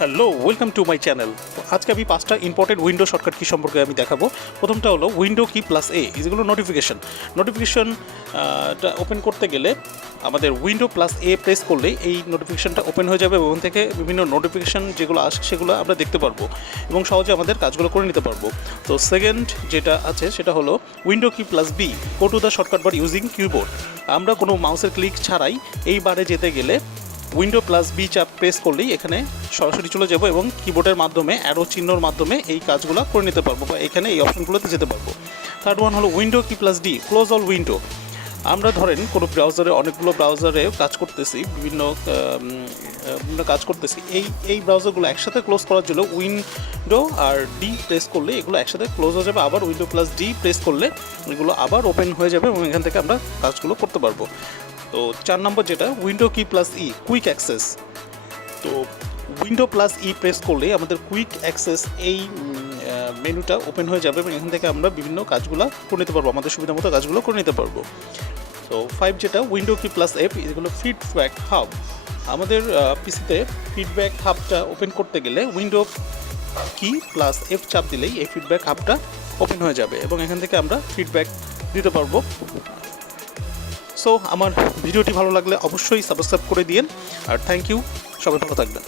Hello, welcome to my channel. আজকে আমি 5টা ইম্পর্টেন্ট উইন্ডো শর্টকাট কি সম্পর্কে আমি দেখাবো। প্রথমটা হলো উইন্ডো কি প্লাস এ, যেগুলো নোটিফিকেশনটা ওপেন করতে গেলে আমাদের উইন্ডো প্লাস এ প্রেস করলে এই নোটিফিকেশনটা ওপেন হয়ে যাবে এবং ওখান থেকে বিভিন্ন নোটিফিকেশন যেগুলো আসে সেগুলো আমরা দেখতে পারবো এবং সহজে আমাদের কাজগুলো করে নিতে পারবো। তো সেকেন্ড যেটা আছে সেটা হলো window key plus B, go to the shortcut bar using keyboard. আমরা কোনো মাউসের ক্লিক ছাড়াই এই বারে যেতে গেলে উইন্ডো প্লাস বি চাপ প্রেস করলেই এখানে সরাসরি চলে যাব এবং কিবোর্ডের মাধ্যমে অ্যারো চিহ্নর মাধ্যমে এই কাজগুলো করে নিতে পারবো বা এখানে এই অপশনগুলোতে যেতে পারবো। থার্ড ওয়ান হলো window key plus D, close all window. আমরা ধরেন কোনো ব্রাউজারে অনেকগুলো ব্রাউজারে কাজ করতেছি, বিভিন্ন কাজ করতেছি, এই ব্রাউজারগুলো একসাথে ক্লোজ করার জন্য উইন্ডো আর ডি প্রেস করলে এগুলো একসাথে ক্লোজ হয়ে যাবে, আবার উইন্ডো প্লাস ডি প্রেস করলে এগুলো আবার ওপেন হয়ে যাবে এবং এখান থেকে আমরা কাজগুলো করতে পারবো। তো 4 নম্বর যেটা window key plus E, quick access. তো উইন্ডো প্লাস ই প্রেস করলে আমাদের কুইক অ্যাক্সেস এই মেনুটা ওপেন হয়ে যাবে এবং এখান থেকে আমরা বিভিন্ন কাজগুলো করে নিতে পারবো, আমাদের সুবিধা মতো কাজগুলো করে নিতে পারবো। তো 5 যেটা উইন্ডো কি প্লাস এফ, এগুলো ফিডব্যাক হাব। আমাদের পিসিতে ফিডব্যাক হাবটা ওপেন করতে গেলে উইন্ডো কি প্লাস এফ চাপ দিলেই এই ফিডব্যাক হাবটা ওপেন হয়ে যাবে এবং এখান থেকে আমরা ফিডব্যাক দিতে পারবো। সো আমার ভিডিওটি ভালো লাগলে অবশ্যই সাবস্ক্রাইব করে দিন আর থ্যাংক ইউ, সবাই ভালো থাকবেন।